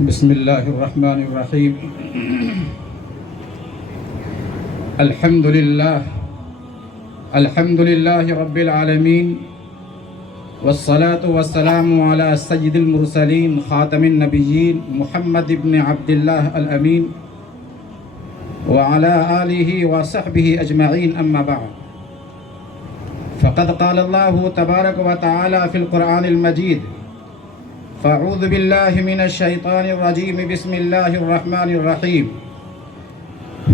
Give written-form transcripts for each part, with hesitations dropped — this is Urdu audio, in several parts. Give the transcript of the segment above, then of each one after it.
بسم الله الرحمن الرحيم. الحمد لله رب العالمين، والصلاة والسلام على سيد المرسلين خاتم النبيين محمد بن عبد الله الأمين وعلى آله وصحبه أجمعين، أما بعد. فقد قال الله تبارك وتعالى في القرآن المجيد: فأعوذ بالله من الشيطان الرجيم، بسم الله الرحمن الرحيم.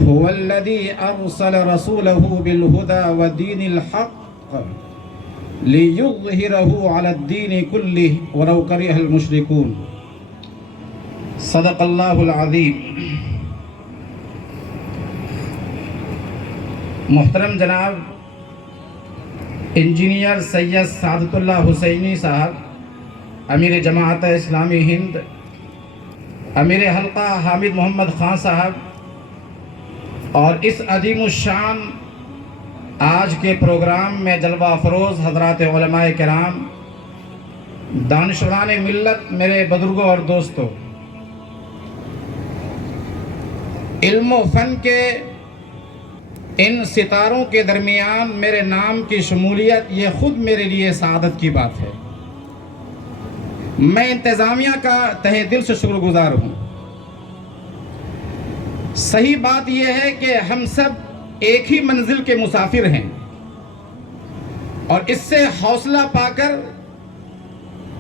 هو الذي أرسل رسوله بالهدى ودين الحق ليظهره على الدين كله ولو كره المشركون. صدق الله العظيم. محترم جناب انجینئر سید سعادت اللہ حسینی صاحب، امیر جماعت اسلامی ہند، امیر حلقہ حامد محمد خان صاحب، اور اس عظیم الشان آج کے پروگرام میں جلوہ افروز حضرات علماء کرام، دانشوران ملت، میرے بزرگوں اور دوستوں، علم و فن کے ان ستاروں کے درمیان میرے نام کی شمولیت یہ خود میرے لیے سعادت کی بات ہے۔ میں انتظامیہ کا تہہ دل سے شکر گزار ہوں۔ صحیح بات یہ ہے کہ ہم سب ایک ہی منزل کے مسافر ہیں، اور اس سے حوصلہ پا کر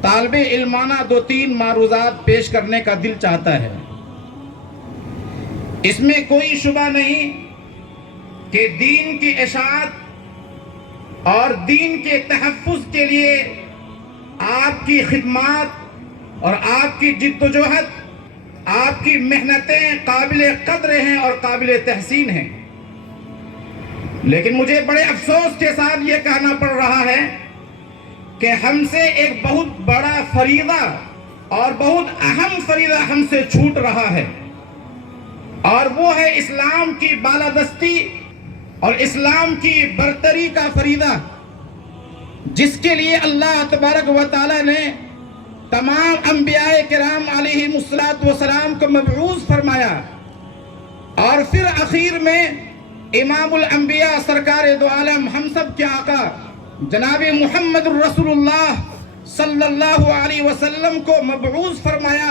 طالب علمانہ 2-3 معروضات پیش کرنے کا دل چاہتا ہے۔ اس میں کوئی شبہ نہیں کہ دین کی اشاعت اور دین کے تحفظ کے لیے آپ کی خدمات اور آپ کی جد و جہد، آپ کی محنتیں قابل قدر ہیں اور قابل تحسین ہیں۔ لیکن مجھے بڑے افسوس کے ساتھ یہ کہنا پڑ رہا ہے کہ ہم سے ایک بہت بڑا فریضہ اور بہت اہم فریضہ ہم سے چھوٹ رہا ہے، اور وہ ہے اسلام کی بالادستی اور اسلام کی برتری کا فریضہ، جس کے لیے اللہ تبارک و تعالی نے تمام انبیاء کرام علیہم السلام کو مبعوث فرمایا، اور پھر اخیر میں امام الانبیاء سرکار دو عالم ہم سب کے آقا جناب محمد الرسول اللہ صلی اللہ علیہ وسلم کو مبعوث فرمایا،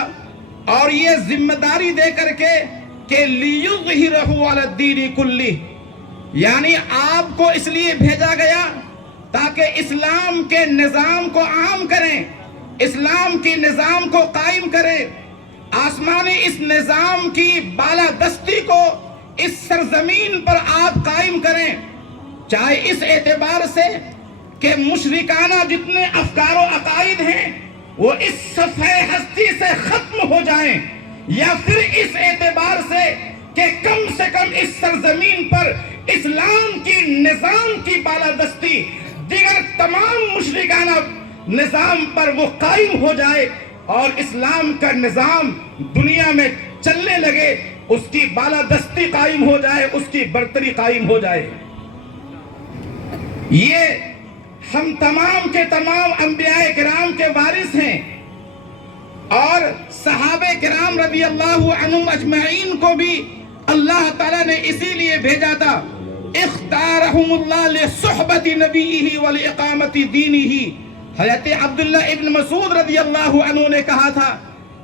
اور یہ ذمہ داری دے کر کے کہ لیظہرہ علی الدین کلہ، یعنی آپ کو اس لیے بھیجا گیا تاکہ اسلام کے نظام کو عام کریں، اسلام کی نظام کو قائم کریں، آسمانی اس نظام کی بالادستی کو اس سرزمین پر آپ قائم کریں، چاہے اس اعتبار سے کہ مشرکانہ جتنے افکار و عقائد ہیں وہ اس صفحہ ہستی سے ختم ہو جائیں، یا پھر اس اعتبار سے کہ کم سے کم اس سرزمین پر اسلام کی نظام کی بالادستی دیگر تمام مشرکانہ نظام پر وہ قائم ہو جائے، اور اسلام کا نظام دنیا میں چلنے لگے، اس کی بالادستی قائم ہو جائے، اس کی برتری قائم ہو جائے۔ یہ ہم تمام کے تمام انبیاء کرام کے وارث ہیں، اور صحابہ کرام رضی اللہ عنہم اجمعین کو بھی اللہ تعالیٰ نے اسی لیے بھیجا تھا، اختارہم اللہ لصحبت نبیہ ولاقامت دینہ۔ حضرت عبداللہ ابن مسعود رضی اللہ عنہ نے کہا تھا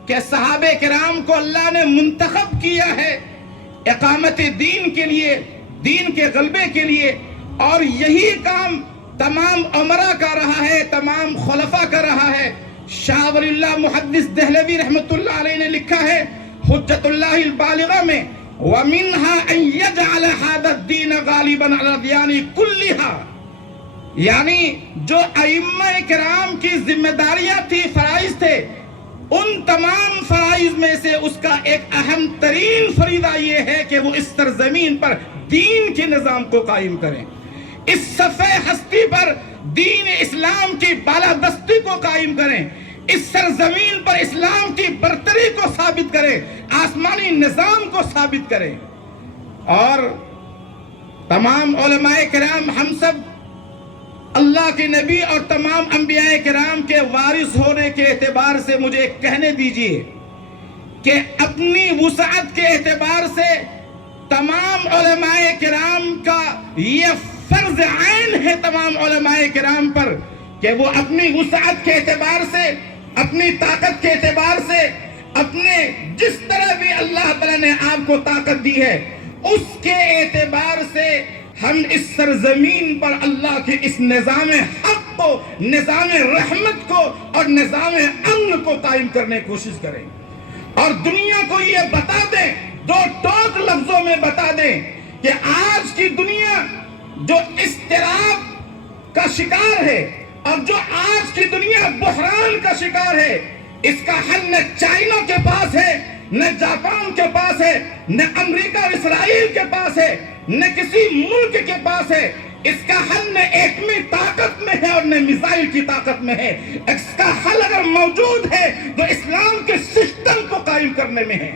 کہ صحابہ کرام کو اللہ نے منتخب کیا ہے اقامت دین کے لیے، دین کے غلبے کے لیے، اور یہی کام تمام امراء کا رہا ہے، تمام خلفاء کا رہا ہے۔ شاہ ولی اللہ محدث دہلوی رحمت اللہ علیہ نے لکھا ہے حجت اللہ البالغہ میں، وَمِنْهَا أَن يَجْعَلَ هَذَا الدِّينَ غَالِبًا عَلَى الْأَدْيَانِ كُلِّهَا، یعنی جو ائمہ کرام کی ذمہ داریاں تھی، فرائض تھے، ان تمام فرائض میں سے اس کا ایک اہم ترین فریضہ یہ ہے کہ وہ اس سرزمین پر دین کے نظام کو قائم کریں، اس صفحہ ہستی پر دین اسلام کی بالادستی کو قائم کریں، اس سرزمین پر اسلام کی برتری کو ثابت کریں، آسمانی نظام کو ثابت کریں۔ اور تمام علماء کرام ہم سب اللہ کے نبی اور تمام انبیاء کرام کے وارث ہونے کے اعتبار سے مجھے کہنے دیجئے کہ اپنی وسعت کے اعتبار سے تمام علماء کرام کا یہ فرض عین ہے تمام علماء کرام پر کہ وہ اپنی وسعت کے اعتبار سے، اپنی طاقت کے اعتبار سے، اپنے جس طرح بھی اللہ تعالیٰ نے آپ کو طاقت دی ہے اس کے اعتبار سے ہم اس سرزمین پر اللہ کے اس نظام حق کو، نظام رحمت کو اور نظام امن کو قائم کرنے کی کوشش کریں، اور دنیا کو یہ بتا دیں، دو ٹوک لفظوں میں بتا دیں کہ آج کی دنیا جو اضطراب کا شکار ہے اور جو آج کی دنیا بحران کا شکار ہے، اس کا حل نہ چائنا کے پاس ہے، نہ جاپان کے پاس ہے، نہ امریکہ اور اسرائیل کے پاس ہے، نہ کسی ملک کے پاس ہے۔ اس کا حل نہ ایٹمی طاقت میں ہے اور نہ میزائل کی طاقت میں ہے۔ اس کا حل اگر موجود ہے تو اسلام کے سسٹم کو قائم کرنے میں ہے۔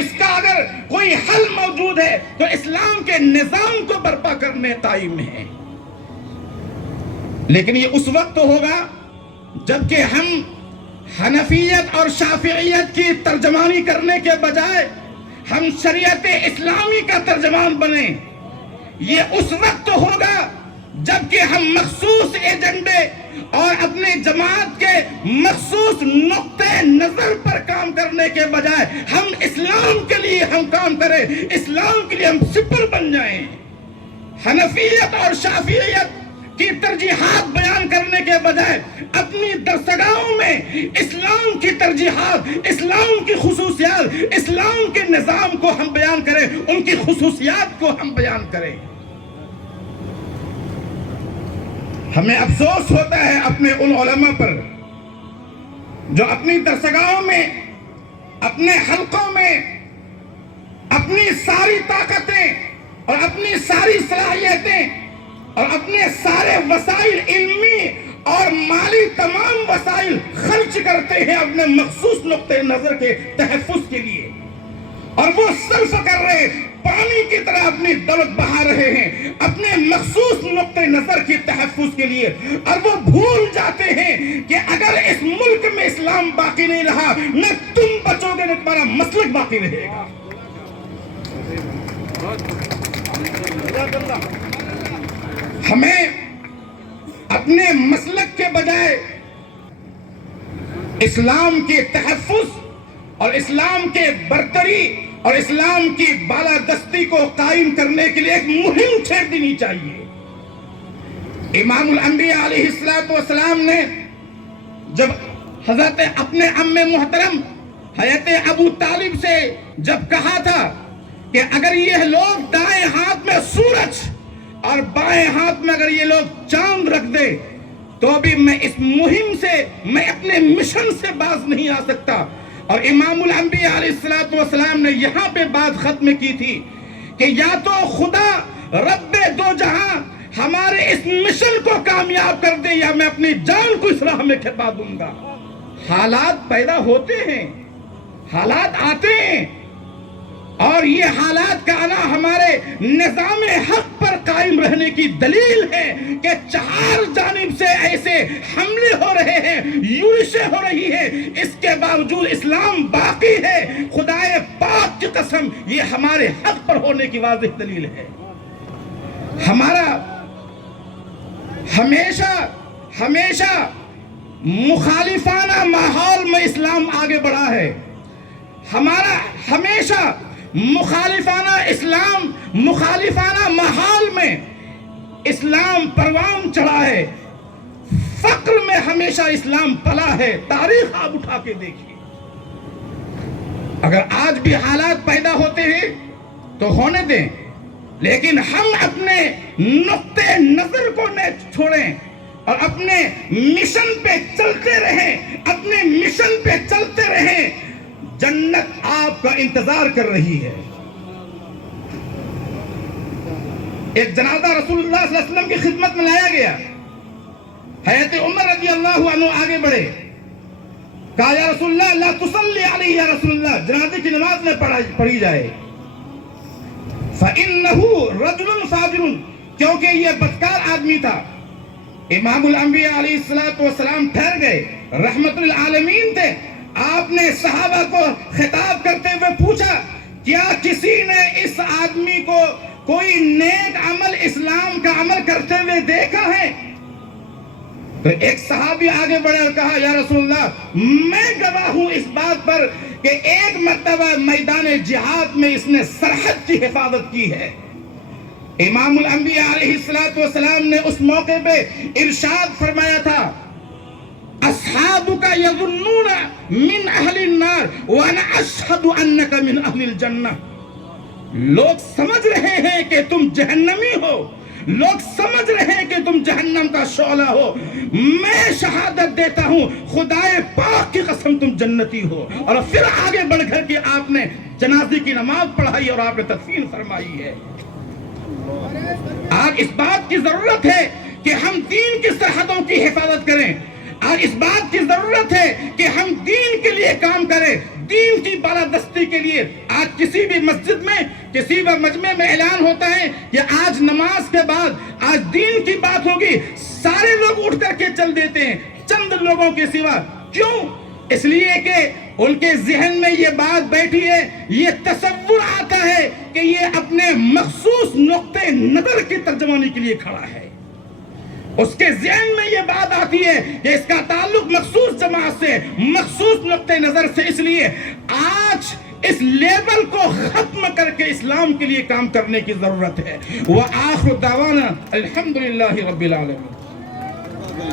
اس کا اگر کوئی حل موجود ہے تو اسلام کے نظام کو برپا کرنے قائم میں ہے۔ لیکن یہ اس وقت ہوگا جبکہ ہم حنفیت اور شافعیت کی ترجمانی کرنے کے بجائے ہم شریعت اسلامی کا ترجمان بنیں۔ یہ اس وقت ہوگا جبکہ ہم مخصوص ایجنڈے اور اپنی جماعت کے مخصوص نقطۂ نظر پر کام کرنے کے بجائے ہم اسلام کے لیے ہم کام کریں، اسلام کے لیے ہم سپر بن جائیں۔ حنفیت اور شافعیت کی ترجیحات بیان کرنے کے بجائے اپنی درسگاہوں میں اسلام کی ترجیحات، اسلام کی خصوصیات، اسلام کے نظام کو ہم بیان کریں، ان کی خصوصیات کو ہم بیان کریں۔ ہمیں افسوس ہوتا ہے اپنے ان علماء پر جو اپنی درسگاہوں میں، اپنے حلقوں میں اپنی ساری طاقتیں اور اپنی ساری صلاحیتیں اور اپنے سارے وسائل علمی اور مالی تمام وسائل خرچ کرتے ہیں اپنے مخصوص نقطۂ نظر کے تحفظ کے لیے، اور وہ صرف کر رہے پانی کی طرح اپنی دولت بہا رہے ہیں اپنے مخصوص نقطۂ نظر کے تحفظ کے لیے، اور وہ بھول جاتے ہیں کہ اگر اس ملک میں اسلام باقی نہیں رہا نہ تم بچو گے نہ تمہارا مسلک باقی رہے گا۔ ہمیں اپنے مسلک کے بجائے اسلام کے تحفظ اور اسلام کے برتری اور اسلام کی بالادستی کو قائم کرنے کے لیے ایک مہم چھیڑ دینی چاہیے۔ امام الانبیاء علیہ السلام نے جب حضرت اپنے عم محترم حضرت ابو طالب سے جب کہا تھا کہ اگر یہ لوگ دائیں ہاتھ میں سورج اور بائیں ہاتھ میں اگر یہ لوگ چاند رکھ دے تو بھی میں اس مہم سے، میں اپنے مشن سے باز نہیں آ سکتا، اور امام الانبیاء علیہ السلام نے یہاں پہ بات ختم کی تھی کہ یا تو خدا رب دو جہاں ہمارے اس مشن کو کامیاب کر دے یا میں اپنی جان کو اس راہ میں کھپا دوں گا۔ حالات پیدا ہوتے ہیں، حالات آتے ہیں، اور یہ حالات کا آنا ہمارے نظام حق پر قائم رہنے کی دلیل ہے کہ چار جانب سے ایسے حملے ہو رہے ہیں، یورشیں ہو رہی ہیں، اس کے باوجود اسلام باقی ہے۔ خدائے پاک کی قسم یہ ہمارے حق پر ہونے کی واضح دلیل ہے۔ ہمارا ہمیشہ مخالفانہ ماحول میں اسلام آگے بڑھا ہے، ہمارا ہمیشہ مخالفانہ ماحول میں اسلام پروان چڑھا ہے، فقر میں ہمیشہ اسلام پلا ہے۔ تاریخ آپ اٹھا کے دیکھیے، اگر آج بھی حالات پیدا ہوتے ہیں تو ہونے دیں، لیکن ہم اپنے نقطۂ نظر کو نہ چھوڑیں اور اپنے مشن پہ چلتے رہیں، اپنے مشن پہ چلتے رہیں۔ جنت آپ کا انتظار کر رہی ہے۔ ایک جنازہ رسول اللہ صلی اللہ علیہ وسلم کی خدمت میں لایا گیا، حضرت عمر رضی اللہ عنہ آگے بڑھے، کہا یا رسول اللہ لا تصلی علیہ، یا رسول اللہ جنازے کی نماز میں پڑھی جائے، فَإِنَّهُ رَجُلٌ فَاجِرٌ، کیونکہ یہ بدکار آدمی تھا۔ امام الانبیاء علیہ السلام ٹھہر گئے، رحمت للعالمین تھے، آپ نے صحابہ کو خطاب کیا کسی نے اس آدمی کو کوئی نیک عمل اسلام کا عمل کرتے ہوئے دیکھا ہے؟ تو ایک صحابی آگے بڑھے اور کہا یا رسول اللہ میں گواہ ہوں اس بات پر کہ ایک مرتبہ میدان جہاد میں اس نے سرحد کی حفاظت کی ہے۔ امام الانبیاء علیہ السلام نے اس موقع پہ ارشاد فرمایا تھا اصحابک یظنون من اہل النار وانا اشہد انک من اہل الجنہ، لوگ سمجھ رہے ہیں کہ تم جہنمی ہو، لوگ سمجھ رہے ہیں کہ تم جہنم کا شعلہ ہو، میں شہادت دیتا ہوں خدائے پاک کی قسم تم جنتی ہو۔ اور پھر آگے بڑھ کر کے آپ نے جنازے کی نماز پڑھائی اور آپ نے تدفین فرمائی ہے۔ آج اس بات کی ضرورت ہے کہ ہم دین کی سرحدوں کی حفاظت کریں، آج اس بات کی ضرورت ہے کہ ہم دین کے لیے کام کریں، دین کی بالادستی کے لیے۔ آج کسی بھی مسجد میں کسی بھی مجمع میں اعلان ہوتا ہے کہ آج نماز کے بعد آج دین کی بات ہوگی، سارے لوگ اٹھ کر کے چل دیتے ہیں چند لوگوں کے سوا۔ کیوں؟ اس لیے کہ ان کے ذہن میں یہ بات بیٹھی ہے، یہ تصور آتا ہے کہ یہ اپنے مخصوص نقطہ نظر کی ترجمانی کے لیے کھڑا ہے۔ اس کے ذہن میں یہ بات آتی ہے کہ اس کا تعلق مخصوص جماعت سے، مخصوص نقطہ نظر سے۔ اس لیے آج اس لیبل کو ختم کر کے اسلام کے لیے کام کرنے کی ضرورت ہے۔ وآخر دعوانا الحمدللہ رب العالمین۔